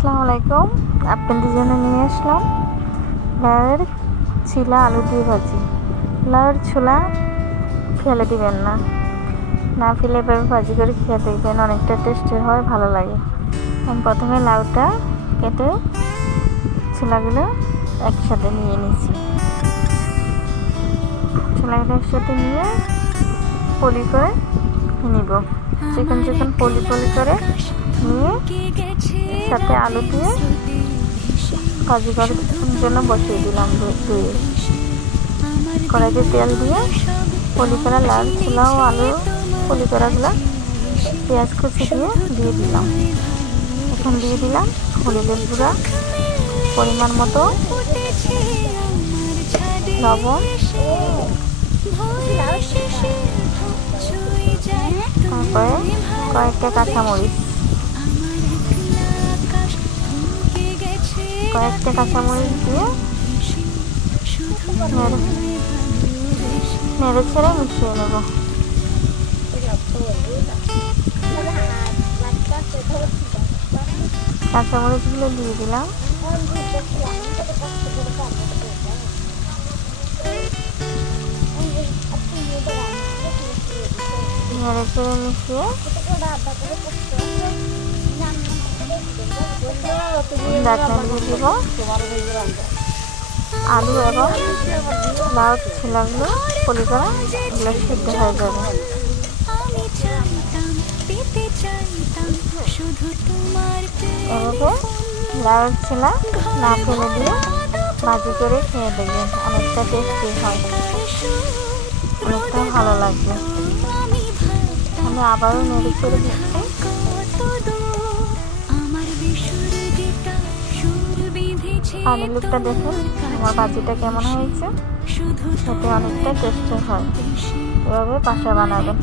আসসালামু আলাইকুম। আপনাদের জন্য নিয়ে আসলাম লাউয়ের ছিলা আলু দিয়ে ভাজি। লাউয়ের ছোলা ফেলে দিবেন না, না ফেলে এভাবে ভাজি করে খেয়ে দেখবেন, অনেকটা টেস্টের হয়, ভালো লাগে। আমি প্রথমে লাউটা কেটে ছোলাগুলো একসাথে নিয়ে নিয়েছি। ছোলাগুলো একসাথে নিয়ে পলি করে নিব। চিকন চিকন পলি করে নিয়ে সাথে আলু দিয়ে ভাজি করার জন্য বসিয়ে দিলাম। ধুয়ে কড়াইতে তেল দিয়ে পলি করা লাল ছোলা ও আলু পলি করাগুলো পেঁয়াজ কুচি দিয়ে দিলাম। এখন দিয়ে দিলাম হলুদের গুঁড়া, পরিমাণ মতো লবণ, তারপরে কয়েকটা কাঁচামরিচ দিয়ে নেড়ে ছেড়ে মিশিয়ে নেব। কাঁচামরিচগুলো দিয়ে দিলাম। নেড়ে ছেড়ে মিশিয়ে ঢাকনা দিয়ে দিব। আলু এবং লাউ ছোলাগুলো পলি করা এগুলো সিদ্ধ হয়ে যাবে। এভাবে লাউয়ের ছোলা না ফেলে দিয়ে ভাজি করে খেয়ে দেখবেন, অনেকটা টেস্টি হয়, অনেকটা ভালো লাগবে। আমি আবারও নেড়ে ছেড়ে দিচ্ছি। পানির লুকটা দেখুন আমার ভাজিটা কেমন হয়েছে, খেতে অনেকটা টেস্টি হয়। এভাবে বাসা বানাবেন।